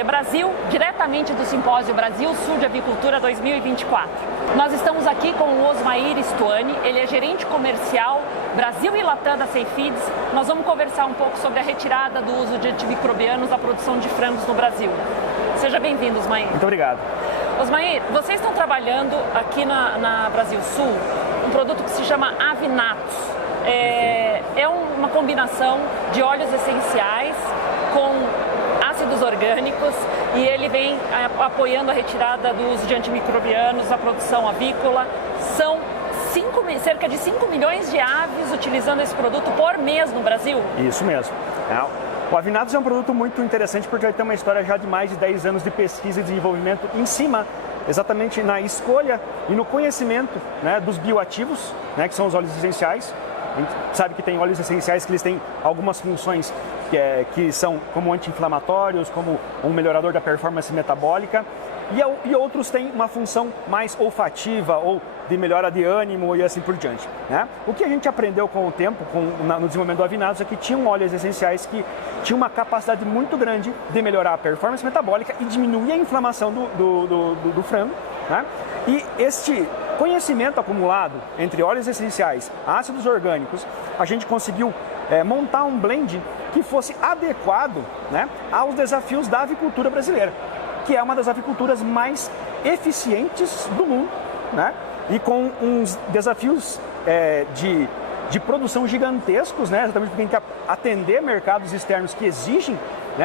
TV Brasil, diretamente do Simpósio Brasil Sul de Avicultura 2024. Nós estamos aqui com o Osmair Stuani, ele é gerente comercial Brasil e Latam da Seifeeds. Nós vamos conversar um pouco sobre a retirada do uso de antimicrobianos na produção de frangos no Brasil. Seja bem-vindo, Osmair. Muito obrigado. Osmair, vocês estão trabalhando aqui na Brasil Sul um produto que se chama Avinatos. É uma combinação de óleos essenciais com ácidos orgânicos e ele vem apoiando a retirada do uso de antimicrobianos na produção avícola. São cerca de 5 milhões de aves utilizando esse produto por mês no Brasil? Isso mesmo. O Avinatos é um produto muito interessante porque ele tem uma história já de mais de 10 anos de pesquisa e desenvolvimento em cima, exatamente na escolha e no conhecimento, dos bioativos, que são os óleos essenciais. A gente sabe que tem óleos essenciais que eles têm algumas funções que são como anti-inflamatórios, como um melhorador da performance metabólica, e outros têm uma função mais olfativa ou de melhora de ânimo e assim por diante. O que a gente aprendeu com o tempo, no desenvolvimento do Avinatos, é que tinham óleos essenciais que tinham uma capacidade muito grande de melhorar a performance metabólica e diminuir a inflamação do frango. E este conhecimento acumulado entre óleos essenciais, ácidos orgânicos, a gente conseguiu montar um blend que fosse adequado aos desafios da avicultura brasileira, que é uma das aviculturas mais eficientes do mundo, e com uns desafios de produção gigantescos, exatamente porque a gente tem que atender mercados externos que exigem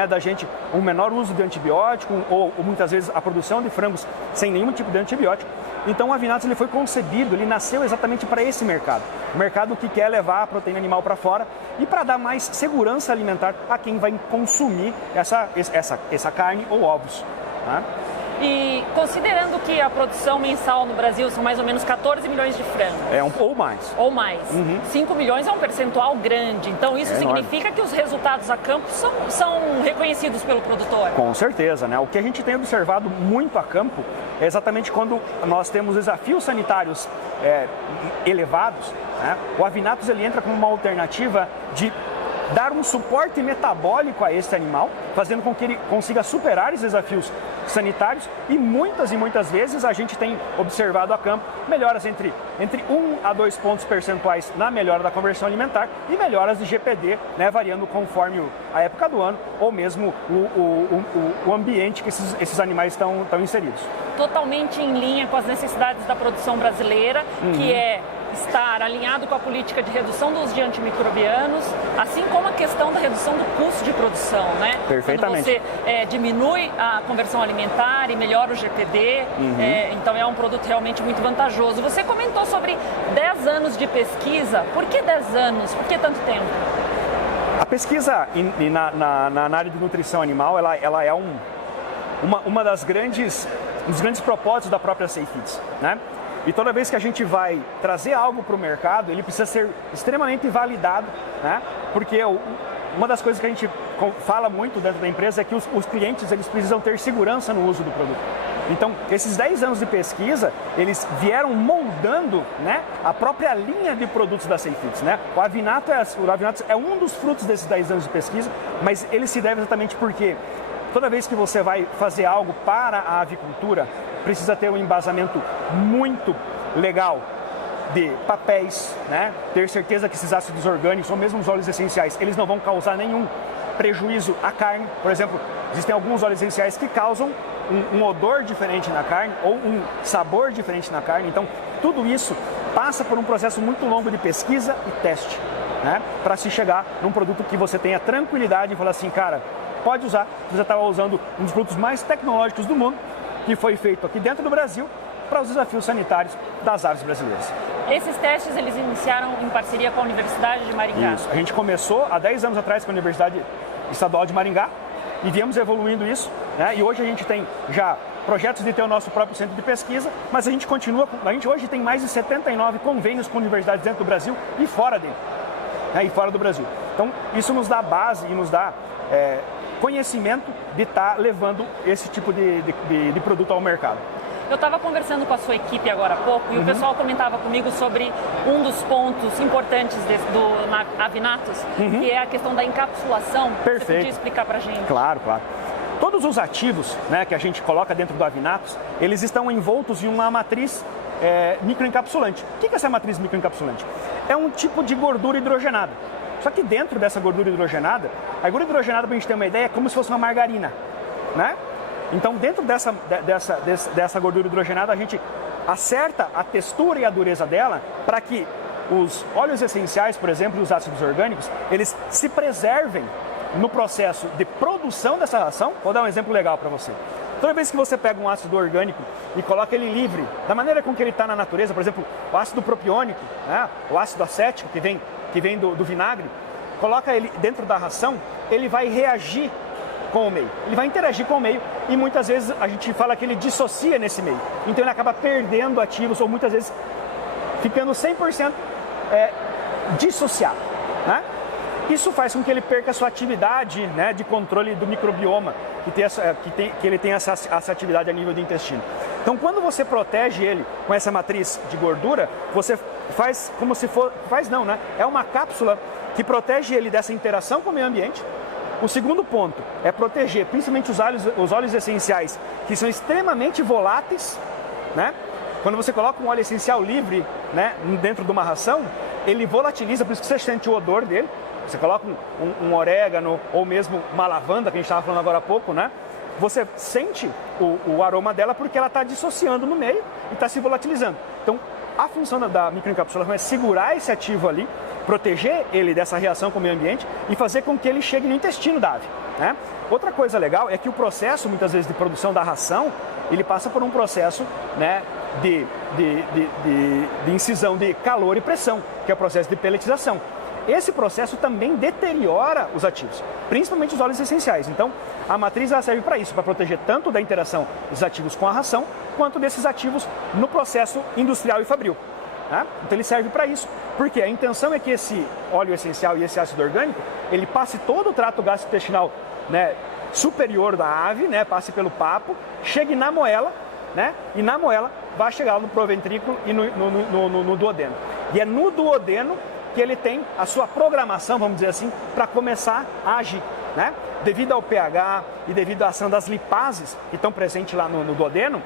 da gente um menor uso de antibiótico ou muitas vezes a produção de frangos sem nenhum tipo de antibiótico. Então o Avinatos ele foi concebido, ele nasceu exatamente para esse mercado, o mercado que quer levar a proteína animal para fora e para dar mais segurança alimentar a quem vai consumir essa carne ou ovos. E considerando que a produção mensal no Brasil são mais ou menos 14 milhões de frangos. Ou mais. Ou mais. 5 milhões é um percentual grande. Então isso significa enorme. que os resultados a campo são reconhecidos pelo produtor? Com certeza. O que a gente tem observado muito a campo é exatamente quando nós temos desafios sanitários elevados. O Avinatos ele entra como uma alternativa de dar um suporte metabólico a esse animal, fazendo com que ele consiga superar esses desafios sanitários e muitas vezes a gente tem observado a campo melhoras entre 1 a 2 pontos percentuais na melhora da conversão alimentar e melhoras de GPD, variando conforme a época do ano ou mesmo o ambiente que esses animais estão inseridos. Totalmente em linha com as necessidades da produção brasileira, que é estar alinhado com a política de redução do uso de antimicrobianos, assim como a questão da redução do custo de produção, Perfeitamente. Quando você diminui a conversão alimentar e melhora o GPD, então é um produto realmente muito vantajoso. Você comentou sobre 10 anos de pesquisa. Por que 10 anos? Por que tanto tempo? A pesquisa na área de nutrição animal, ela é uma dos grandes propósitos da própria Seifeeds, E toda vez que a gente vai trazer algo para o mercado, ele precisa ser extremamente validado, Porque uma das coisas que a gente fala muito dentro da empresa é que os clientes eles precisam ter segurança no uso do produto. Então, esses 10 anos de pesquisa, eles vieram moldando a própria linha de produtos da Seifeeds. O Avinatos é um dos frutos desses 10 anos de pesquisa, mas ele se deve exatamente porque toda vez que você vai fazer algo para a avicultura, precisa ter um embasamento muito legal de papéis, ter certeza que esses ácidos orgânicos ou mesmo os óleos essenciais, eles não vão causar nenhum prejuízo à carne. Por exemplo, existem alguns óleos essenciais que causam um odor diferente na carne ou um sabor diferente na carne. Então, tudo isso passa por um processo muito longo de pesquisa e teste, para se chegar num produto que você tenha tranquilidade e falar assim, cara, pode usar, você estava usando um dos produtos mais tecnológicos do mundo, que foi feito aqui dentro do Brasil para os desafios sanitários das aves brasileiras. Esses testes eles iniciaram em parceria com a Universidade de Maringá? Isso. A gente começou há 10 anos atrás com a Universidade Estadual de Maringá e viemos evoluindo isso, E hoje a gente tem já projetos de ter o nosso próprio centro de pesquisa, mas a gente continua, a gente hoje tem mais de 79 convênios com universidades dentro do Brasil e fora dele, e fora do Brasil. Então isso nos dá base e nos dá conhecimento de estar levando esse tipo de produto ao mercado. Eu estava conversando com a sua equipe agora há pouco e o pessoal comentava comigo sobre um dos pontos importantes do Avinatos, que é a questão da encapsulação. Perfeito. Você podia explicar para a gente? Claro, claro. Todos os ativos, né, que a gente coloca dentro do Avinatos, eles estão envoltos em uma matriz microencapsulante. O que é essa matriz microencapsulante? É um tipo de gordura hidrogenada. Só que dentro dessa gordura hidrogenada, a gordura hidrogenada, para a gente ter uma ideia, é como se fosse uma margarina, né? Então, dentro dessa gordura hidrogenada, a gente acerta a textura e a dureza dela para que os óleos essenciais, por exemplo, e os ácidos orgânicos, eles se preservem no processo de produção dessa ração. Vou dar um exemplo legal para você. Toda vez que você pega um ácido orgânico e coloca ele livre, da maneira com que ele está na natureza, por exemplo, o ácido propiônico, né, o ácido acético que vem do vinagre, coloca ele dentro da ração, ele vai reagir com o meio. Ele vai interagir com o meio e muitas vezes a gente fala que ele dissocia nesse meio. Então ele acaba perdendo ativos ou muitas vezes ficando 100% dissociado, né? Isso faz com que ele perca a sua atividade, né, de controle do microbioma, que ele tem essa atividade a nível do intestino. Então, quando você protege ele com essa matriz de gordura, você faz como se for... Faz não, né? É uma cápsula que protege ele dessa interação com o meio ambiente. O segundo ponto é proteger principalmente os óleos essenciais, que são extremamente voláteis, né? Quando você coloca um óleo essencial livre, né, dentro de uma ração, ele volatiliza, por isso que você sente o odor dele. Você coloca um orégano ou mesmo uma lavanda, que a gente estava falando agora há pouco, né? Você sente o aroma dela porque ela está dissociando no meio e está se volatilizando. Então, a função da microencapsulação é segurar esse ativo ali, proteger ele dessa reação com o meio ambiente e fazer com que ele chegue no intestino da ave, né? Outra coisa legal é que o processo, muitas vezes, de produção da ração, ele passa por um processo, né, de incisão de calor e pressão, que é o processo de pelletização. Esse processo também deteriora os ativos, principalmente os óleos essenciais. Então, a matriz ela serve para isso, para proteger tanto da interação dos ativos com a ração, quanto desses ativos no processo industrial e fabril, né? Então, ele serve para isso, porque a intenção é que esse óleo essencial e esse ácido orgânico, ele passe todo o trato gastrointestinal, né, superior da ave, né, passe pelo papo, chegue na moela, né, e na moela vai chegar no proventrículo e no duodeno. E é no duodeno que ele tem a sua programação, vamos dizer assim, para começar a agir, né? Devido ao pH e devido à ação das lipases que estão presentes lá no duodeno,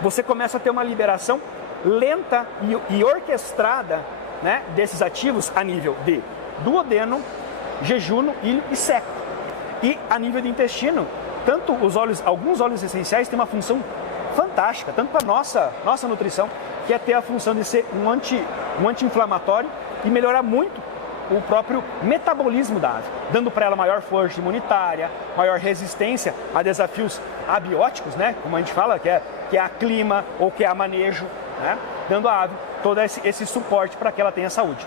você começa a ter uma liberação lenta e orquestrada, né, desses ativos a nível de duodeno, jejuno, ilho e seco. E a nível de intestino, tanto alguns óleos essenciais têm uma função fantástica, tanto para a nossa nutrição, que é ter a função de ser um anti-inflamatório e melhorar muito o próprio metabolismo da ave, dando para ela maior força imunitária, maior resistência a desafios abióticos, né, como a gente fala, que é a clima ou que é a manejo, né, dando à ave todo esse suporte para que ela tenha saúde.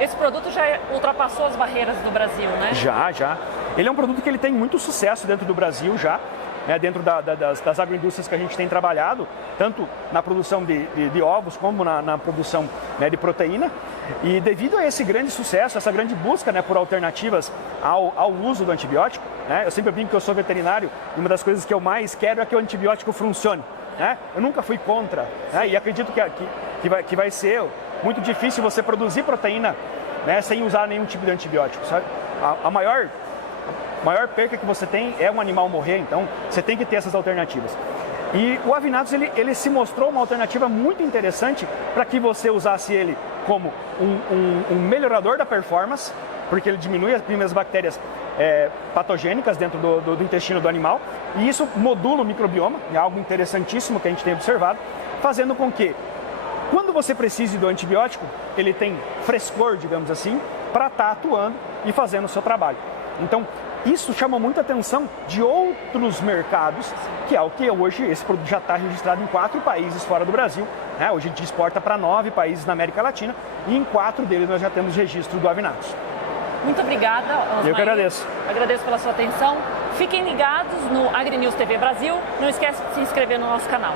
Esse produto já ultrapassou as barreiras do Brasil, né? Já. Ele é um produto que ele tem muito sucesso dentro do Brasil já, né, dentro das agroindústrias que a gente tem trabalhado, tanto na produção de ovos como na produção, né, de proteína. E devido a esse grande sucesso, essa grande busca, né, por alternativas ao uso do antibiótico, né, eu sempre brinco que eu sou veterinário e uma das coisas que eu mais quero é que o antibiótico funcione, né? Eu nunca fui contra, né, e acredito que vai ser muito difícil você produzir proteína, né, sem usar nenhum tipo de antibiótico, sabe? A maior perca que você tem é um animal morrer, então você tem que ter essas alternativas. E o Avinatos, ele se mostrou uma alternativa muito interessante para que você usasse ele como um melhorador da performance, porque ele diminui as primeiras bactérias patogênicas dentro do intestino do animal, e isso modula o microbioma, é algo interessantíssimo que a gente tem observado, fazendo com que, quando você precise do antibiótico, ele tem frescor, digamos assim, para estar atuando e fazendo o seu trabalho. Então, isso chama muita atenção de outros mercados, que é o que hoje esse produto já está registrado em 4 países fora do Brasil, né? Hoje a gente exporta para 9 países na América Latina e em 4 deles nós já temos registro do Avinatos. Muito obrigada, Osmair. Eu que agradeço. Agradeço pela sua atenção. Fiquem ligados no AgriNews TV Brasil. Não esquece de se inscrever no nosso canal.